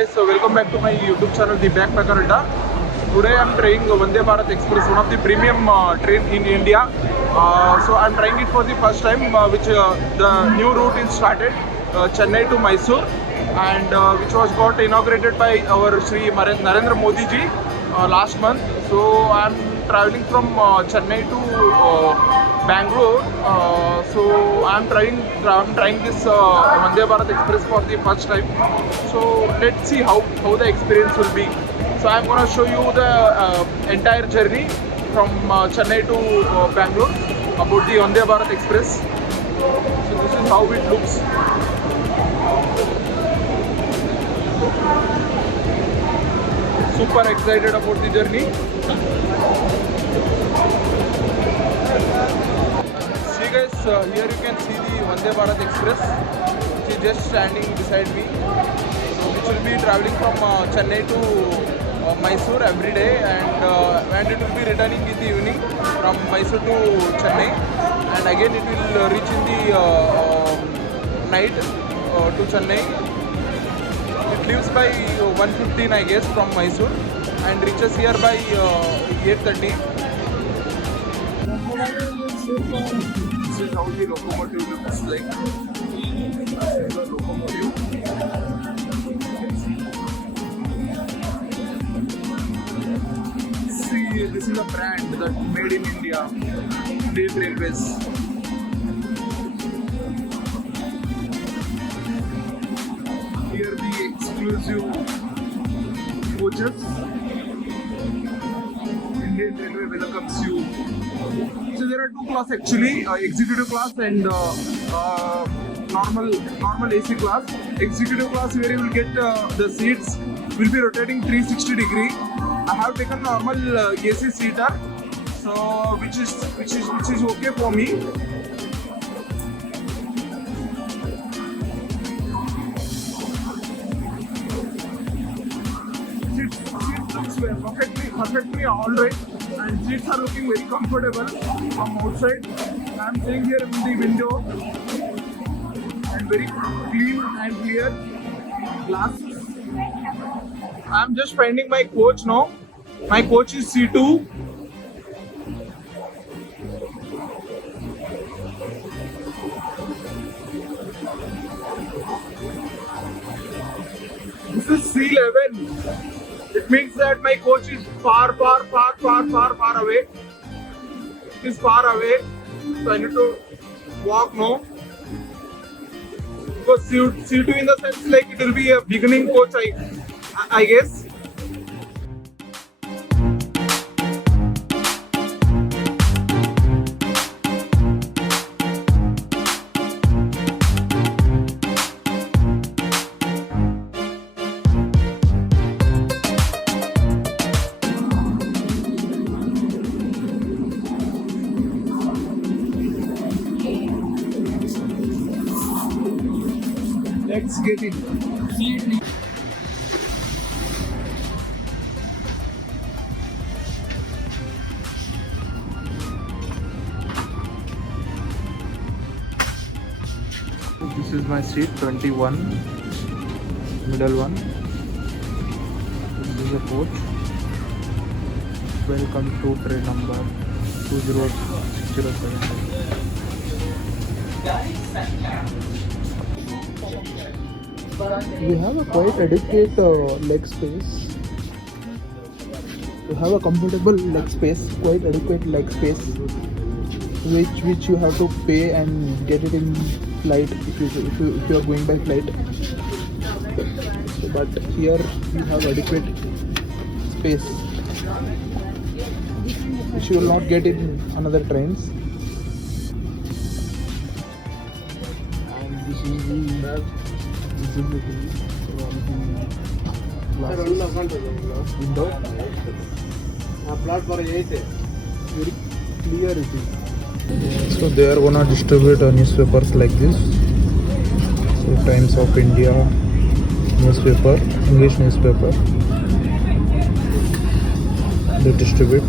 guys, so welcome back to my YouTube channel, The Backpacker Adda. Today I'm trying Vande Bharat Express, one of the premium train in India. So I'm trying it for the first time, which the new route is started, Chennai to Mysore, and which was got inaugurated by our Shri Narendra Modi ji last month. So I'm traveling from Chennai to Bangalore. So I'm trying this Vande Bharat Express for the first time. So let's see how the experience will be. So I'm gonna show you the entire journey from Chennai to Bangalore about the Vande Bharat Express. So this is how it looks. Super excited about the journey. See guys, here you can see the Vande Bharat Express, which is just standing beside me. So which will be traveling from Chennai to Mysore every day, and it will be returning in the evening from Mysore to Chennai, and again it will reach in the night to Chennai. It leaves by 1:15 I guess from Mysore and reaches here by 8:30. This is how the locomotive looks like. This is the locomotive. See, this is a brand that made in India, Indian Railways. Here the exclusive coaches. Indian Railway welcomes you. So there are two classes actually, executive class and normal AC class. Executive class where you will get the seats will be rotating 360 degree. I have taken normal AC seater, so which is okay for me. Seat looks perfectly alright, and seats are looking very comfortable from outside. I am sitting here in the window, and very clean and clear glass. I am just finding my coach now. My coach is C2. This is C11. It means that my coach is far away. It is far away. So I need to walk now. Because C2 in the sense like it will be a beginning coach, I guess. Let's get it. This is my seat 21, middle one. This is a coach. Welcome to train number 20607. We have a quite adequate leg space. We have a comfortable leg space, quite adequate leg space, which you have to pay and get it in flight if you are going by flight. So, but here you have adequate space, which you will not get in another trains. And this is the visibility window. Very clear it is. So they are gonna distribute newspapers like this. So Times of India newspaper, English newspaper. They distribute.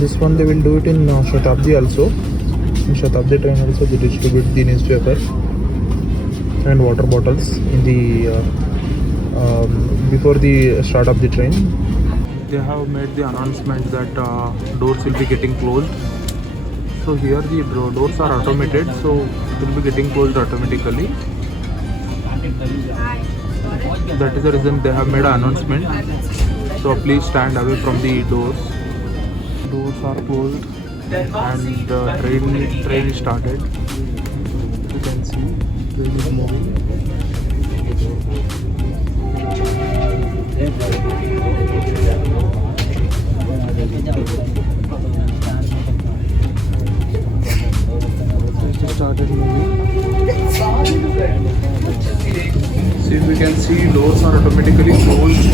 This one they will do it in Shatabdi also. In Shatabdi train also they distribute the newspaper. and water bottles in the before the start of the train. They have made the announcement that doors will be getting closed. So here the doors are automated, so it will be getting closed automatically. That is the reason they have made an announcement. So please stand away from the doors. Doors are closed and the train is started. You can see train is moving. Started moving. See, we can see doors are automatically closed.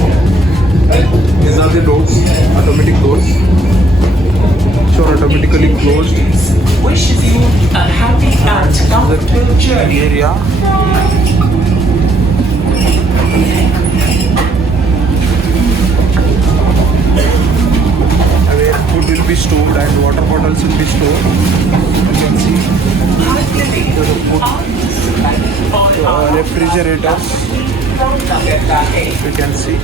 These are the doors, automatic doors. So automatically closed. Wishes you a happy and comfortable journey. Area. Where food will be stored and water bottles will be stored. You can see the food, refrigerators. You can see,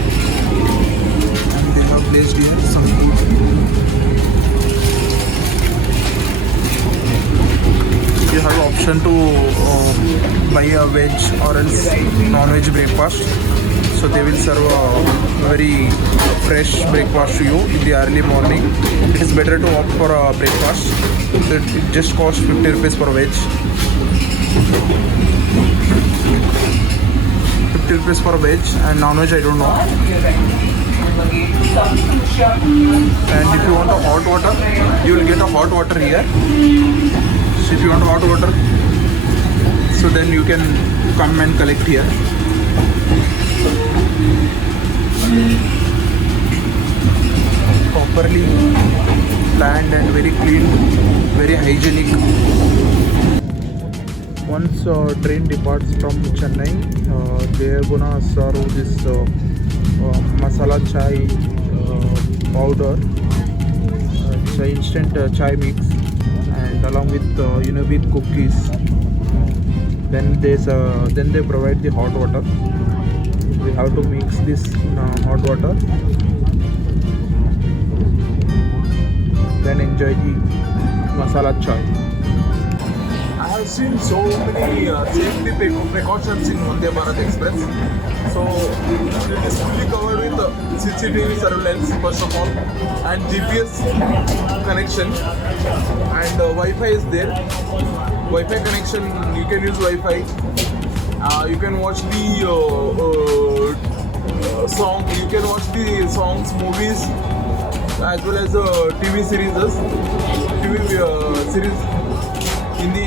and they have placed here some food. You have option to buy a veg or else non-veg breakfast. So they will serve a very fresh breakfast to you in the early morning. It is better to opt for a breakfast. So it just costs 50 rupees per veg. 50 rupees per veg and non-veg I don't know. And if you want a hot water, you will get a hot water here. So if you want hot water, so then you can come and collect here. Properly planned and very clean, very hygienic. Once train departs from Chennai, they are gonna serve this masala chai powder, instant chai mix, and along with Unibit cookies. Then they provide the hot water. We have to mix this in hot water, then enjoy the masala chai. I have seen so many safety precautions in Vande Bharat Express. So it is fully covered with CCTV surveillance first of all, and GPS connection, and Wi-Fi is there. Wi-Fi connection, you can use Wi-Fi. You can watch the song. You can watch the songs, movies, as well as TV series. Series in the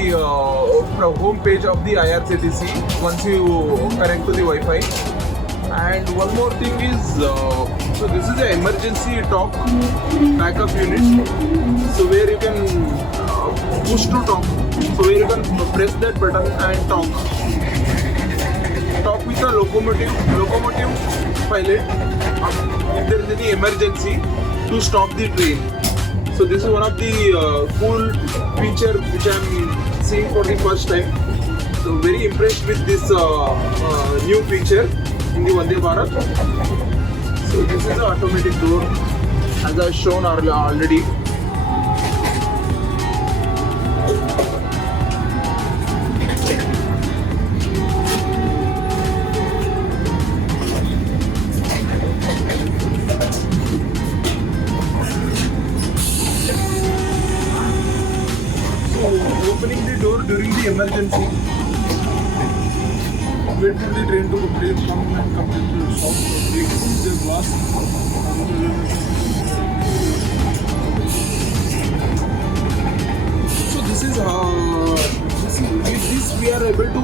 home page of the IRCTC once you connect to the Wi-Fi. And one more thing is, so this is an emergency talk backup unit. So where you can push to talk. So where you can press that button and talk with a locomotive pilot if there is any emergency to stop the train. So this is one of the cool feature which I am seeing for the first time. So very impressed with this new feature in the Vande Bharat. So this is the automatic door as I have shown already. Opening the door during the emergency. Wait for the train to come and completely stop. Remove the glass. So this is with this we are able to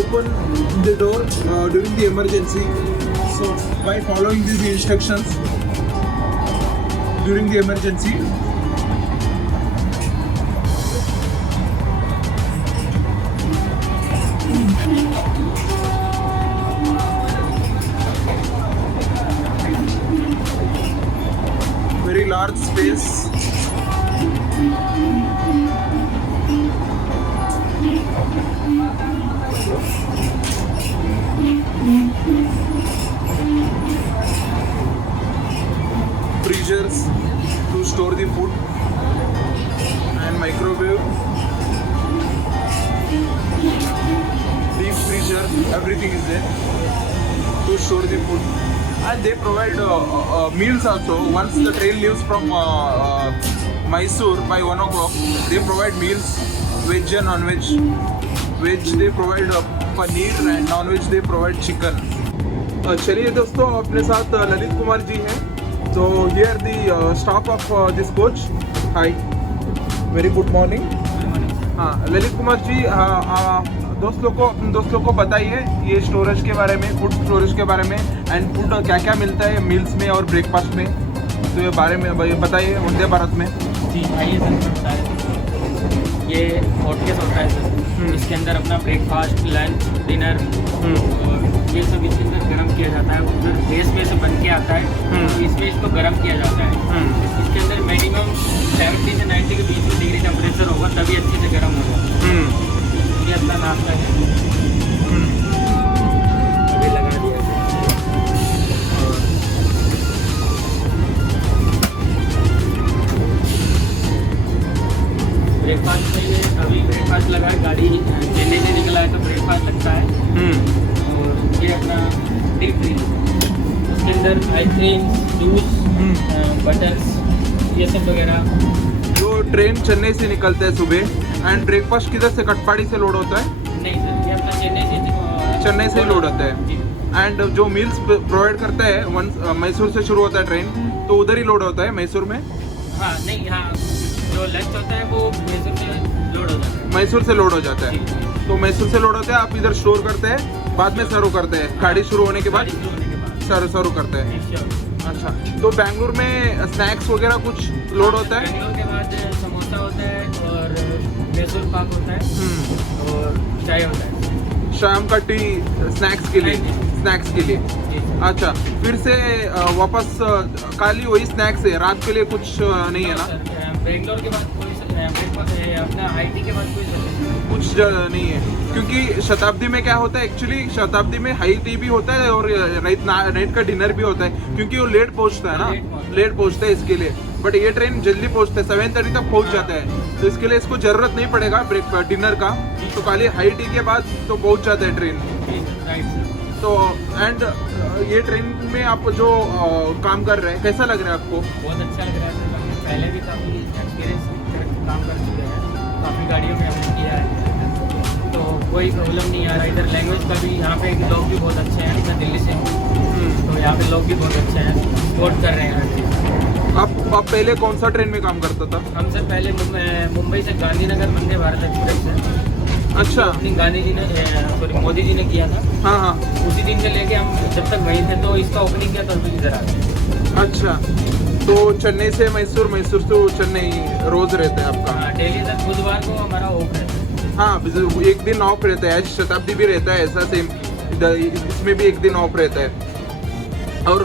open the door during the emergency. So by following these instructions during the emergency. Very large space. cooler, everything is there to store the food. And they provide meals also. Once the train leaves from Mysore by 1 o'clock, they provide meals, veg and non-veg. Veg they provide paneer and non-veg they provide chicken. चलिए दोस्तों, अपने साथ ललित कुमार जी हैं. तो here the staff of this coach. Hi, very good morning. हाँ ललित कुमार जी, दोस्तों को बताइए ये स्टोरेज के बारे में, फूड स्टोरेज के बारे में, एंड फूड क्या क्या मिलता है मील्स में और ब्रेकफास्ट में. तो ये बारे में बताइए वंदे भारत में. जी आइए सर, होता है ये हॉटकेस होता है सर. इसके अंदर अपना ब्रेकफास्ट, लंच, डिनर और ये सब इसके अंदर गर्म किया जाता है. उधर गैस में से बन के आता है, तो इसमें इसको गर्म किया जाता है. इसके अंदर मिनिमम 70 से 90 के बीच में डिग्री टेम्परेचर होगा, तभी अच्छे से गर्म होगा. ये अपना नाश्ता है, अभी लगा दिया है. ब्रेकफास्ट में ये अभी ब्रेकफास्ट लगा है, गाड़ी चेन्नई से निकला है तो ब्रेकफास्ट लगता है. और ये अपना डीप फ्रीज, उसके अंदर आइसक्रीम, जूस, बटर्स, ये सब वगैरह. जो ट्रेन चेन्नई से निकलते हैं सुबह, एंड ब्रेकफास्ट किधर से, कटपाड़ी से लोड होता है? नहीं सर, ये अपना चेन्नई से ही लोड होता है. जी. एंड जो मील्स प्रोवाइड करता है, वंस मैसूर से शुरू होता है ट्रेन, तो उधर ही लोड होता है मैसूर में. हाँ नहीं, हाँ जो लंच होता है वो मैसूर से लोड हो जाता है. मैसूर से लोड हो जाता है. जी. तो मैसूर से लोड होता है, आप इधर स्टोर करते हैं, बाद में सर्व करते हैं, गाड़ी शुरू होने के बाद गाड़ी शुरू होने के बाद. सर्व करते हैं. Sure. अच्छा, तो बेंगलुर में स्नैक्स वगैरह कुछ लोड होता है? बेंगलोर के बाद समोसा होता है और मैसूर पाक होता है और चाय होता है. शाम का टी स्नैक्स के लिए. जी. अच्छा, फिर से वापस खाली वही स्नैक्स है, रात के लिए कुछ नहीं है ना? बेंगलोर के बाद कोई अपना आईटी के बाद कोई कुछ नहीं है, क्योंकि शताब्दी में क्या होता है, एक्चुअली शताब्दी में हाई टी भी होता है और नाइट का डिनर भी होता है, क्योंकि वो लेट पहुंचता है ना, लेट पहुंचता है इसके लिए. बट ये ट्रेन जल्दी पहुंचता है, 7:30 तक पहुंच जाता है, तो इसके लिए इसको जरूरत नहीं पड़ेगा डिनर का. तो खाली हाई टी के बाद तो पहुंच जाता है ट्रेन. तो एंड ये ट्रेन में आप जो काम कर रहे हैं, कैसा लग रहा है आपको? बहुत अच्छा लग रहा है. पहले भी काफ़ी एक्सपीरियंस काम कर चुके हैं, काफ़ी गाड़ियों में हमने किया है, तो कोई प्रॉब्लम नहीं आ रहा. इधर लैंग्वेज का भी, यहाँ पे लोग भी बहुत अच्छे हैं. मैं दिल्ली से हूँ, तो यहाँ पे लोग भी बहुत अच्छे हैं, सपोर्ट कर रहे हैं. आप पहले कौन सा ट्रेन में काम करता था? हम सर पहले मुंबई से गांधीनगर वंदे भारत एक्सप्रेस है. अच्छा. अपनी गांधी जी ने, सॉरी मोदी जी ने किया था. हाँ हाँ. उसी दिन से लेके हम जब तक वहीं थे, तो इसका ओपनिंग किया तो अभी इधर आ गए. अच्छा, तो चेन्नई से मैसूर, मैसूर से चेन्नई रोज रहता है आपका? हाँ, डेली सर बुधवार को हमारा ऑफ रहता है. हाँ, एक दिन ऑफ रहता है. आज शताब्दी भी रहता है ऐसा सेम, इसमें भी एक दिन ऑफ रहता है. और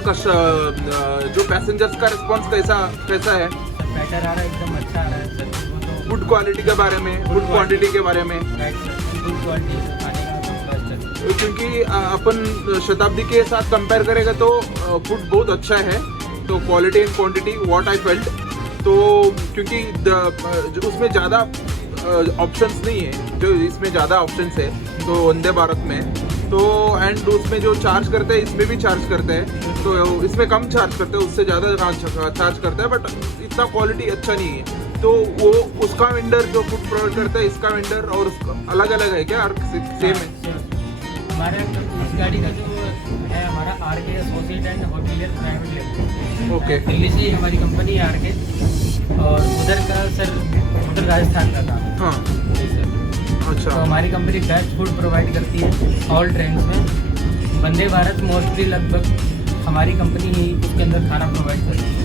जो पैसेंजर्स का रिस्पॉन्स कैसा है? बेटर आ रहा है, एकदम अच्छा आ रहा है सर. फूड क्वालिटी के बारे में, फूड क्वांटिटी के बारे में, फूड क्वालिटी खाने का बेस्ट. क्योंकि अपन शताब्दी के साथ कंपेयर करेगा तो फूड बहुत अच्छा है. तो quality and quantity what I felt, तो क्योंकि उसमें ज़्यादा ऑप्शंस नहीं है, जो इसमें ज़्यादा ऑप्शंस है तो वंदे भारत में. तो एंड उसमें जो चार्ज करते हैं, इसमें भी चार्ज करते हैं, तो इसमें कम चार्ज करते हैं, उससे ज़्यादा चार्ज करते हैं, बट इतना क्वालिटी अच्छा नहीं है. तो वो उसका वेंडर जो फूड प्रोवाइड करता है, इसका वेंडर और उसका अलग अलग है क्या, सेम है? हमारे इस गाड़ी का जो है, हमारा RK associate and hotelier private limited. Okay. Delhi से हमारी कंपनी है आरके, और उधर का सर उधर राजस्थान का था. हाँ. अच्छा. तो हमारी कंपनी बेस्ट फूड प्रोवाइड करती है ऑल ट्रेन में. वंदे भारत मोस्टली लगभग हमारी कंपनी ही उसके अंदर खाना प्रोवाइड करती है.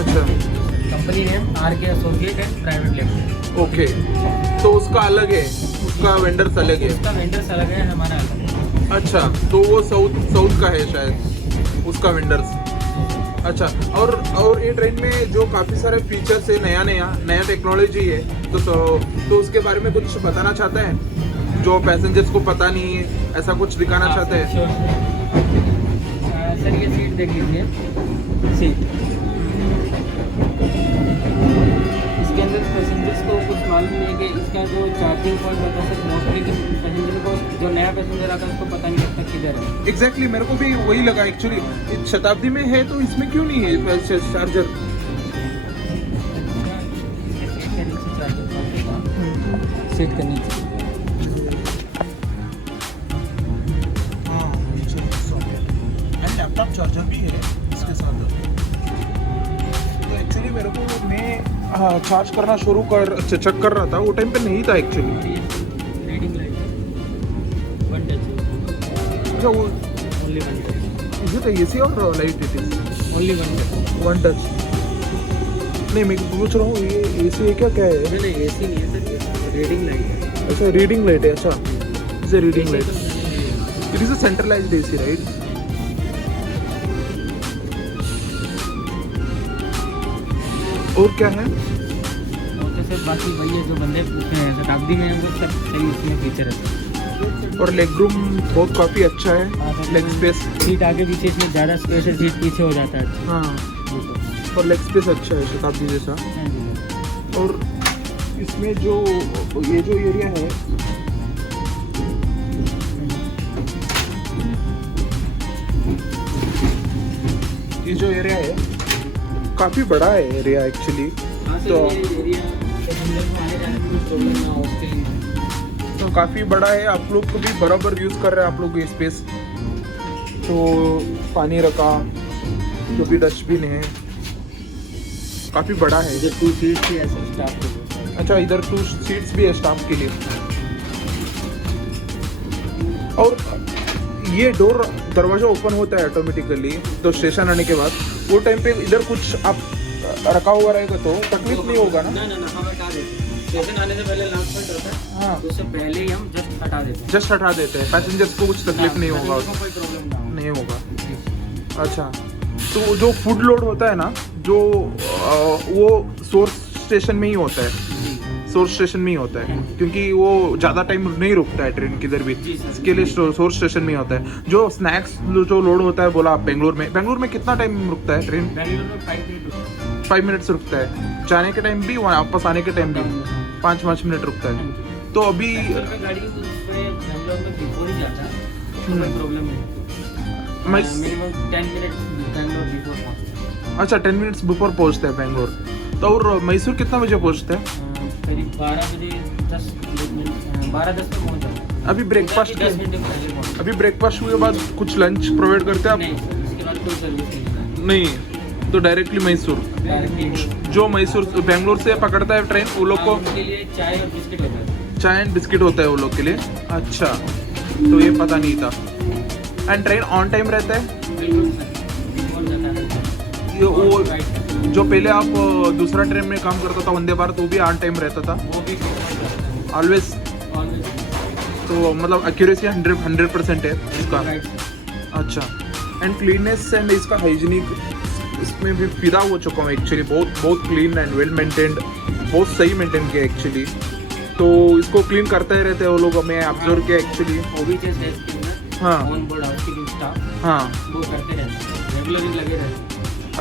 अच्छा. Company name RK associate and private limited. Okay. तो उसका अलग है, उसका वेंडर्स अलग है? उसका वेंडर्स अलग है, हमारा अलग है. अच्छा, तो वो साउथ का है शायद उसका वेंडर्स. अच्छा. और ये ट्रेन में जो काफ़ी सारे फीचर्स है, नया टेक्नोलॉजी है, तो उसके बारे में कुछ बताना चाहते हैं जो पैसेंजर्स को पता नहीं है, ऐसा कुछ दिखाना चाहते हैं? सर ये सीट देख लीजिए. सीट इसके पैसेंजर्स को कुछ मालूम नहीं है कि इसका जो चार्जिंग पॉइंट होता है सिर्फ मोस्टली पैसेंजर को, जो नया पैसेंजर आता है उसको पता नहीं लगता किधर है। एग्जैक्टली मेरे को भी वही लगा एक्चुअली, शताब्दी में है तो इसमें क्यों नहीं है चार्जर? सीट के नीचे लैपटॉप चार्जर भी है इसके साथ। तो एक्चुअली मेरे को मैं चार्ज करना शुरू कर चेक कर रहा था, वो टाइम पे नहीं था actually. Reading light one touch, अच्छा वो only one touch, is it AC और light? It is only one touch. नहीं मैं पूछ रहा हूँ ये एसी है क्या है? नहीं एसी नहीं है सर, ये रीडिंग लाइट है। अच्छा रीडिंग लाइट है। अच्छा is a reading light, it is a centralised AC right? और क्या है? और तो सर बाकी वही है जो बंदे शताब्दी में वो सब सही उसमें फीचर है। और लेग रूम बहुत काफ़ी अच्छा है, लेग स्पेस। सीट आगे पीछे इसमें ज़्यादा स्पेस है, सीट पीछे हो जाता है। हाँ और लेग स्पेस अच्छा है शताब्दी जैसा। और इसमें जो ये जो एरिया है ये जो एरिया है काफ़ी बड़ा है एरिया एक्चुअली। तो काफ़ी बड़ा है, आप लोग को भी बराबर यूज़ कर रहे हैं आप लोग ये स्पेस। तो पानी रखा, जो भी डस्टबिन है काफ़ी बड़ा है। इधर 2 सीट्स भी ऐसे स्टाफ के। अच्छा इधर 2 सीट्स भी है स्टाफ के लिए। और ये डोर दरवाजा ओपन होता है ऑटोमेटिकली, तो स्टेशन आने के बाद वो टाइम पे इधर कुछ आप रखा हुआ रहेगा तो तकलीफ नहीं होगा ना? ना हम हटा देते हैं। स्टेशन आने से पहले लॉक पॉइंट होता है, हाँ उससे पहले ही हम जस्ट हटा देते हैं। जस्ट हटा देते हैं, पैसेंजर्स को कुछ तकलीफ नहीं होगा। कोई प्रॉब्लम नहीं होगा। अच्छा तो जो फूड लोड होता है ना, जो वो सोर्स स्टेशन में ही होता है, सोर्स स्टेशन में ही होता है, क्योंकि वो ज़्यादा टाइम नहीं रुकता है ट्रेन किधर भी, इसके लिए सोर्स स्टेशन में ही होता है। जो स्नैक्स जो लोड होता है बोला आप बेंगलोर में कितना टाइम रुकता है ट्रेन? बेंगलुरु में 5 मिनट 5 मिनट्स रुकता है, जाने के टाइम भी वापस आने के टाइम भी 5 मिनट रुकता है। तो अभी गाड़ी बेंगलोर में बिफोर ही जाता है, तो कोई प्रॉब्लम नहीं। मिनिमम 10 मिनट बेंगलोर बिफोर पहुंचता है। अच्छा 10 मिनट्स बिफोर पहुंचता है बेंगलोर। तो और मैसूर कितना बजे पहुंचता है? करीब 12 बजे 10 मिनट 12:10 में पहुंच जाता है। अभी ब्रेकफास्ट 10 मिनट पहले पहुंचता अभी ब्रेकफास्ट हुए बाद कुछ लंच प्रोवाइड करते हैं है। आप? नहीं इसके बाद कोई सर्विस नहीं है। नहीं तो डायरेक्टली मैसूर, डायरेक्टली जो मैसूर बेंगलोर से पकड़ता है ट्रेन वो लोग को उनके लिए चाय और बिस्किट होता है। चाय एंड बिस्किट होता है वो लोग के लिए। अच्छा तो ये पता नहीं था। एंड ट्रेन ऑन टाइम रहता है? बिल्कुल बिफोर जाता है। ये वो जो पहले आप दूसरा ट्रेन में काम करता था वंदे भारत, वो भी ऑन टाइम रहता था वो भी ऑलवेज? ऑलवेज तो मतलब एक्यूरेसी 100% है इसका। राइट। अच्छा एंड क्लीननेस एंड इसका हाइजीनिक इसमें भी फिदा हो चुका हूँ एक्चुअली। बहुत क्लीन एंड वेल मेंटेन्ड, बहुत सही मेंटेन किया एक्चुअली। तो इसको क्लीन करते ही रहते हैं वो लोग, हमें ऑब्जर्व किया एक्चुअली। ओबीएच है हाँ ऑन बोर्ड हाउसकीपिंग स्टाफ, हाँ वो करते रहते हैं, रेगुलरली लगे रहते हैं।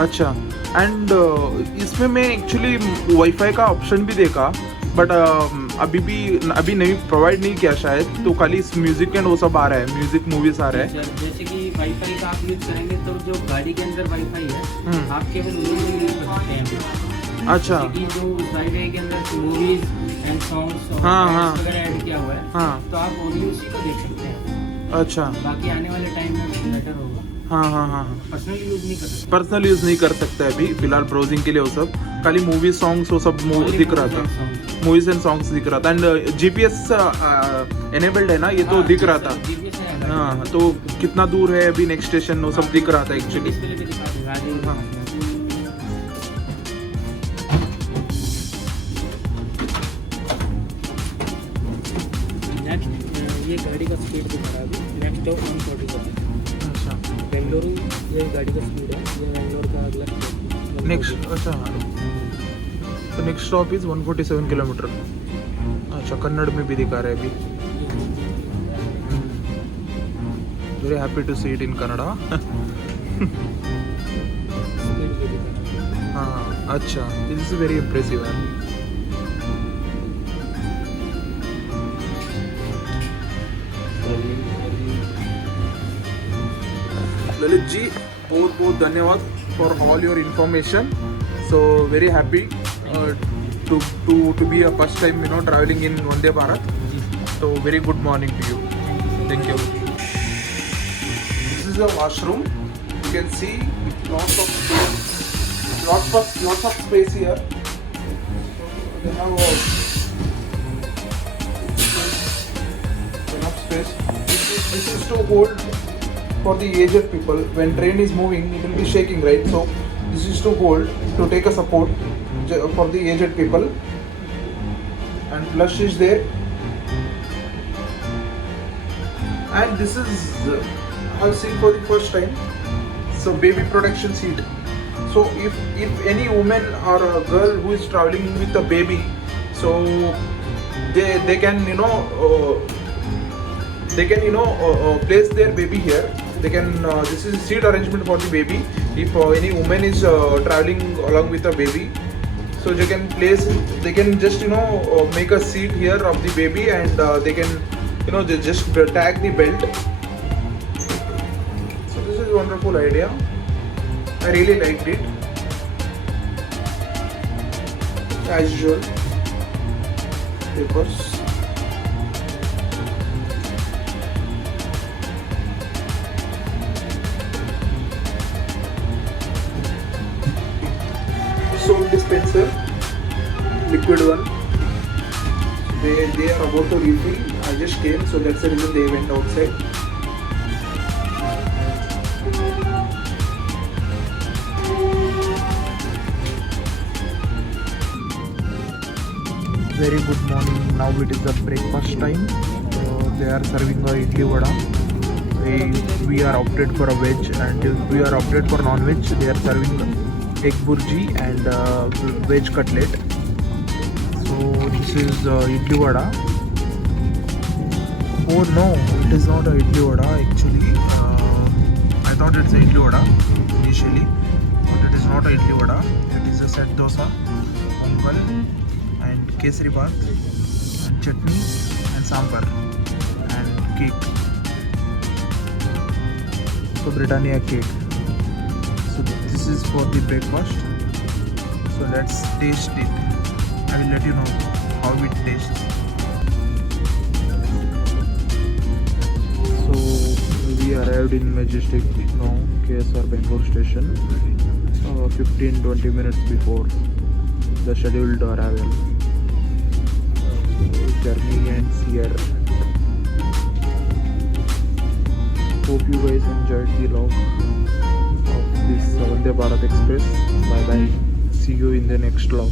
अच्छा एंड इसमें मैं एक्चुअली वाईफाई का ऑप्शन भी देखा, बट अभी नहीं प्रोवाइड नहीं किया शायद, तो खाली म्यूजिक एंड वो सब आ रहा है, म्यूजिक मूवीज आ रहा है। जैसे कि वाईफाई का आप यूज करेंगे तो जो गाड़ी के अंदर वाईफाई है आप केवल वही यूज कर सकते हैं। अच्छा कि जो वाईफाई के अंदर मूवीज एंड सॉन्ग्स वगैरह ऐड किया हुआ है, हाँ तो आप ओनली उसी को देख सकते हैं। अच्छा बाकी आने वाले टाइम में बेटर होगा। हाँ पर्सनल यूज नहीं कर सकते। पर्सनल यूज नहीं कर सकता है अभी फिलहाल, ब्राउजिंग के लिए वो सब खाली मूवी सॉन्ग्स वो सब दिख रहा था, मूवीज एंड सॉन्ग्स दिख रहा था। एंड जीपीएस एनेबल्ड है ना ये, तो दिख रहा था। हाँ तो कितना दूर है अभी नेक्स्ट स्टेशन वो सब दिख रहा था एक्चुअली। हाँ ये गाड़ी का स्पीड दिखा रहा है अभी, नेक्स्ट स्टॉप 140। अच्छा बेंगलुरु ये गाड़ी का स्पीड है, ये बेंगलोर का अगला स्टॉप नेक्स्ट। अच्छा तो नेक्स्ट स्टॉप इज 147 किलोमीटर। अच्छा कन्नड़ में भी दिखा रहा है अभी। Very happy to see it in Kannada. हाँ अच्छा दिस इज वेरी इम्प्रेसिव है। Lalit ji, बहुत बहुत धन्यवाद for all your information. So very happy to be a first time traveling in Vande Bharat. So very good morning to you. Thank you. This is a washroom. You can see lots of space. Lots of space here. They have enough space. This is to hold for the aged people. When train is moving, it will be shaking, right? So this is to hold, to take a support for the aged people. And flush is there. And this is I have seen for the first time. So baby protection seat. So if any woman or a girl who is traveling with a baby, so they can place their baby here. They can this is seat arrangement for the baby. If any woman is traveling along with a baby, so they can just make a seat here of the baby, and they can they just tag the belt. So this is a wonderful idea. I really liked it. As usual, papers. Soap dispenser, liquid one. They are about to refill. I just came, so that's the reason they went outside. Very good morning. Now it is the breakfast time. They are serving a idli vada. We are opted for a veg, and if we are opted for non-veg, they are serving egg burji and veg cutlet. So this is idli vada. Oh no, it is not a idli vada actually. I thought it's a idli vada initially, but it is not a idli vada. It is a set dosa, pongal, and kesari bath, and chutney, and sambar, and cake. So Britannia cake. So this is for the breakfast. So let's taste it. I will let you know how it tastes. So we arrived in Majestic now, KSR Bangalore station, 15-20 minutes before the scheduled arrival. Journey ends here. Hope you guys enjoyed the vlog of this Vande Bharat Express. Bye bye. See you in the next vlog.